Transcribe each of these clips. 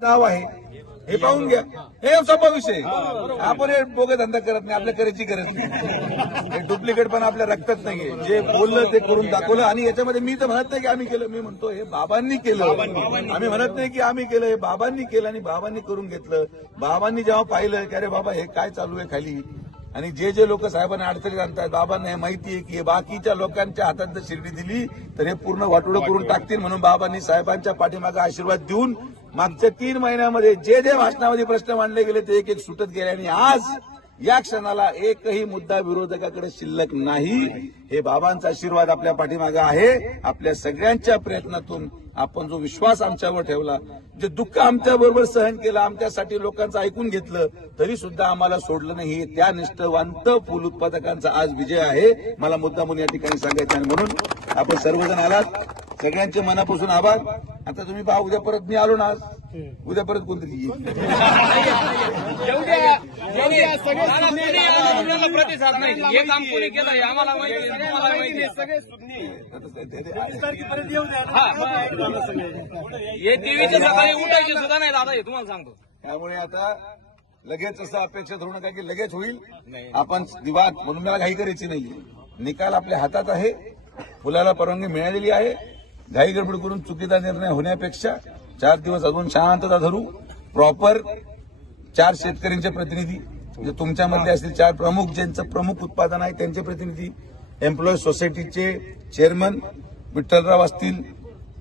नाव आहे हे पाहून घ्या. हे सोपा विषय. आपण हे बोगे धंदा करत नाही, आपल्या करायची गरज नाही. हे डुप्लिकेट पण आपल्या रक्तात नाहीये. जे बोललं ते करून दाखवलं. आणि याच्यामध्ये मी तर म्हणत नाही की आम्ही केलं, मी म्हणतो हे बाबांनी केलं. आम्ही म्हणत नाही की आम्ही केलं, हे बाबांनी केलं आणि बाबांनी करून घेतलं. बाबांनी जेव्हा पाहिलं की अरे बाबा हे काय चालू आहे खाली, आणि जे जे लोक साहेबांना अडचणीत आणतात, बाबांना हे माहिती आहे की बाकीच्या लोकांच्या हातात जर शिर्डी दिली तर हे पूर्ण वाटोळं करून टाकतील. म्हणून बाबांनी साहेबांच्या पाठीमागे आशीर्वाद देऊन मागच्या 3 महिन्यामध्ये जे जे भाषणामध्ये प्रश्न मांडले गेले ते एक एक सुटत गेले. आणि आज या क्षणाला एकही मुद्दा विरोधकाकडे शिल्लक नाही. हे बाबांचा आशीर्वाद आपल्या पाठीमागे आहे. आपल्या सगळ्यांच्या प्रयत्नातून आपण जो विश्वास आमच्यावर ठेवला, जे दुःख आमच्याबरोबर सहन केलं, आमच्यासाठी लोकांचं ऐकून घेतलं, तरी सुद्धा आम्हाला सोडलं नाही. त्या निष्ठावंत फुल उत्पादकांचा आज विजय आहे. मला मुद्दामून या ठिकाणी सांगायचं आहे. म्हणून आपण सर्वजण आलात, सगळ्यांचे मनापासून आभार. आता तुम्ही पहा, उद्या परत मी आलो ना, आज उद्या परत कोणतरी येईल. प्रतिसाद नाही, हे काम कोणी केलं हे आम्हाला माहिती आहे. हे टीव्हीच्या सकाळी उठायचे सुद्धा नाही दादा, हे तुम्हाला सांगतो. त्यामुळे आता लगेच असं अपेक्षा धरू नका की लगेच होईल. आपण विवाद म्हणून मला घाई करायची नाही. निकाल आपल्या हातात आहे, फुलाला परवानगी मिळालेली आहे. घाई गडबड करून चुकीचा निर्णय होण्यापेक्षा 4 दिवस अजून शांतता धरू. प्रॉपर 4 शेतकऱ्यांचे प्रतिनिधी, जे तुमच्यामधले असतील 4 प्रमुख, ज्यांचं प्रमुख उत्पादन आहे त्यांचे प्रतिनिधी, एम्प्लॉई सोसायटीचे चेअरमन विठ्ठलराव असतील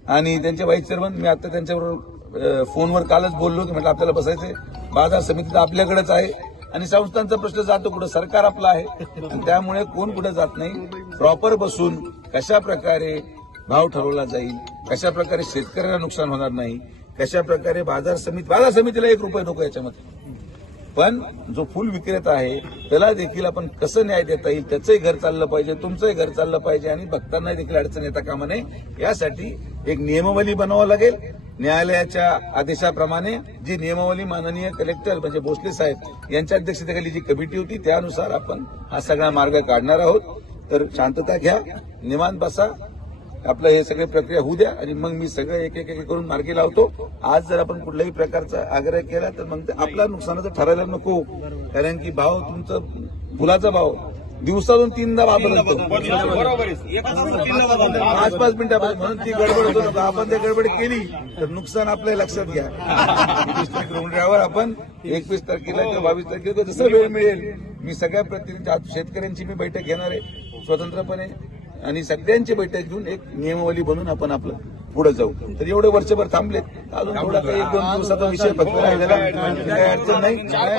आणि त्यांचे व्हाईस चेअरमन. मी आता त्यांच्याबरोबर फोनवर कालच बोललो की म्हटलं आपल्याला बसायचंय. बाजार समिती तर आपल्याकडेच आहे आणि संस्थांचा प्रश्न जातो कुठं, सरकार आपलं आहे. आणि त्यामुळे कोण कुठं जात नाही. प्रॉपर बसून कशा प्रकारे भाव ठरवला जाईल, कशा प्रकारे शेतकऱ्यांना नुकसान होणार नाही, कशा प्रकारे बाजार समितीला 1 रुपये नको याच्यामध्ये, पण जो फुल विक्रेता आहे त्याला देखील आपण कसं न्याय देता येईल, त्याचंही घर चाललं पाहिजे, तुमचंही घर चाललं पाहिजे आणि भक्तांना देखील अडचण येता कामा नये. यासाठी एक नियमावली बनवावं लागेल. न्यायालयाच्या आदेशाप्रमाणे जी नियमावली माननीय कलेक्टर म्हणजे भोसले साहेब यांच्या अध्यक्षतेखाली जी कमिटी होती त्यानुसार आपण हा सगळा मार्ग काढणार आहोत. तर शांतता घ्या, निवांत बसा, आपलं हे सगळे प्रक्रिया होऊ द्या आणि मग मी सगळं एक एक करून मार्गी लावतो. आज जर आपण कुठल्याही प्रकारचा आग्रह केला तर मग आपला नुकसानाचं ठरायला नको. कारण की भाव, तुमचं फुलाचा भाव दिवसातून 3दा बदलतो, 5-5 मिनिटापासून. म्हणून ती गडबड होतो. आपण ते गडबड केली तर नुकसान आपल्या लक्षात घ्या. 20 किलोमीटरवर आपण 21 तारखेला किंवा 22 तारखेला जसं वेळ मिळेल मी सगळ्या प्रतिनिधी, शेतकऱ्यांची मी बैठक घेणार आहे स्वतंत्रपणे आणि सगळ्यांची बैठक घेऊन एक नियमावली बनवून आपण आपलं पुढे जाऊ. तर एवढे वर्षभर थांबलेत, अजून थोडा काही 1-2 दिवसाचा विषय फक्त राहिलेला, काही अडचण नाही.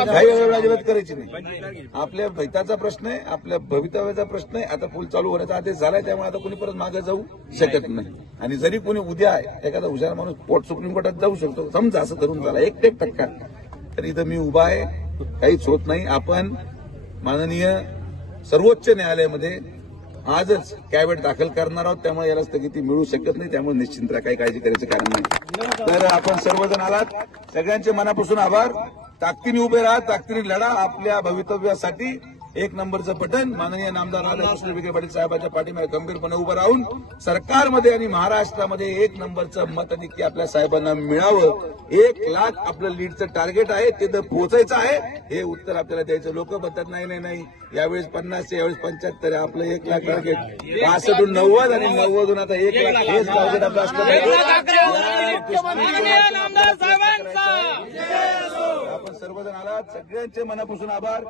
काही अजिबात करायची नाही. आपल्या हिताचा प्रश्न आहे, आपल्या भवितव्याचा प्रश्न आहे. आता पूल चालू होण्याचा आदेश झालाय, त्यामुळे आता कोणी परत मागे जाऊ शकत नाही. आणि जरी कोणी उद्या एखादा हुशार माणूस सुप्रीम कोर्टात जाऊ शकतो, समजा असं धरून झाला 1% तर इथं मी उभा आहे, काहीच होत नाही. आपण माननीय सर्वोच्च न्यायालयामध्ये आजच कॅबिनेट दाखल करणार आहोत. त्यामुळे याला स्थगिती मिळू शकत नाही. त्यामुळे निश्चिंत राहा, काही काळजी करायचं कारण नाही. तर आपण सर्वजण आलात, सगळ्यांचे मनापासून आभार. ताकदीने उभे राहा, ताकदीने लढा. आपल्या भवितव्यासाठी 1 नंबरचं बटन माननीय नामदार राधाकृष्ण विखे पाटील साहेबांच्या पाठीमागे गंभीरपणे उभं राहून सरकारमध्ये आणि महाराष्ट्रामध्ये 1 नंबरचं मताधिक्य आपल्या साहेबांना मिळावं. 1 लाख आपलं लीडचं टार्गेट आहे, ते तर पोहोचायचं आहे. हे उत्तर आपल्याला द्यायचं. लोक म्हणतात नाही यावेळेस 50, यावेळेस 75, आपलं 1 लाख टार्गेट. 65 90 आणि 90 आता 1 लाख हेच टार्गेट आपलं असलं पाहिजे. आपण सर्वजण आलात, सगळ्यांचे मनापासून आभार.